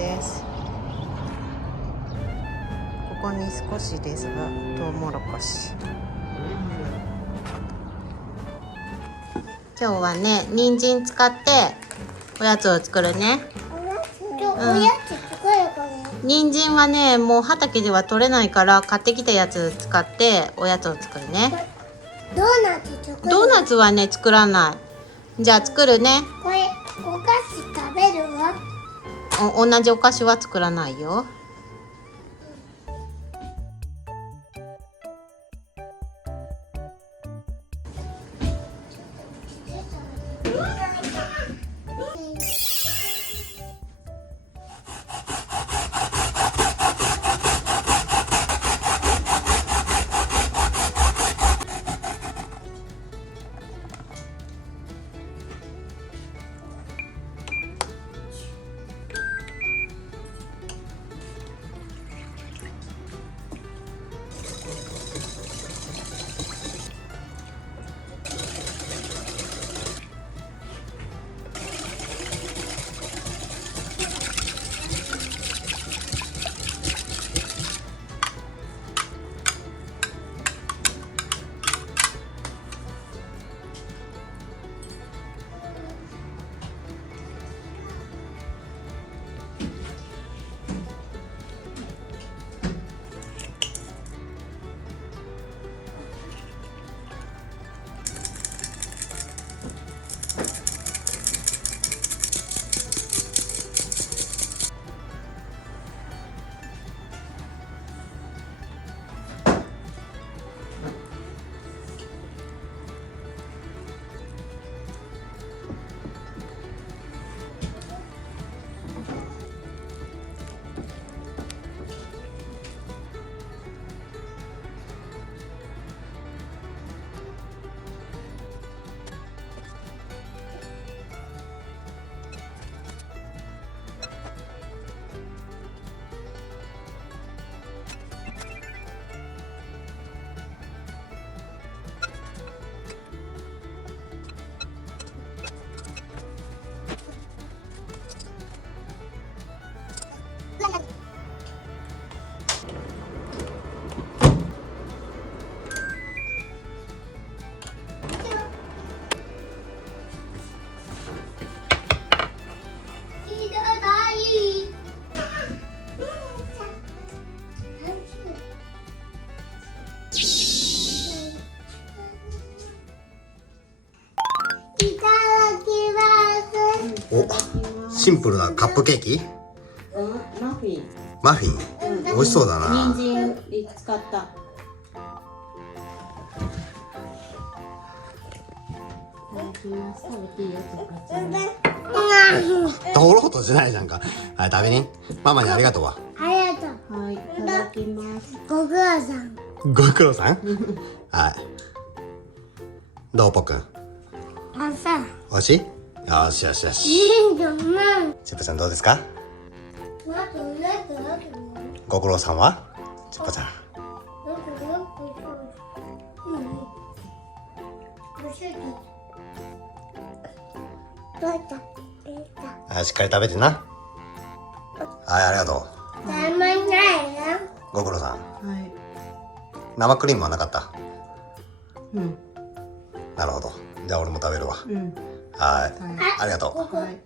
です。ここに少しですがトウモロコシ。今日はね、人参使っておやつを作るね。人参はね、もう畑では取れないから買ってきたやつ使っておやつを作るね。ドーナツはね作らない。じゃあ作るね。これお菓子食べるわ。同じお菓子は作らないよ。お、シンプルなカップケーキ？マフィン。マフィン。美味しそうだな。人参使った。食べていいよ。通ろうとしないじゃんか。はい、食べに。ママにありがとうわ。ありがとう。はい、いただきます。ご苦労さん。ご苦労さん。はい。どうぽくん。朝。美味しい？よしよしよし。ちっぽちゃんどうですか？ご苦労さんは？ちっぽちゃん。はい、しっかり食べてな。はい、ありがとう。ご苦労さん。はい。生クリームはなかった？うん。なるほど。じゃあ俺も食べるわ。うん。はい。ありがとう。はい。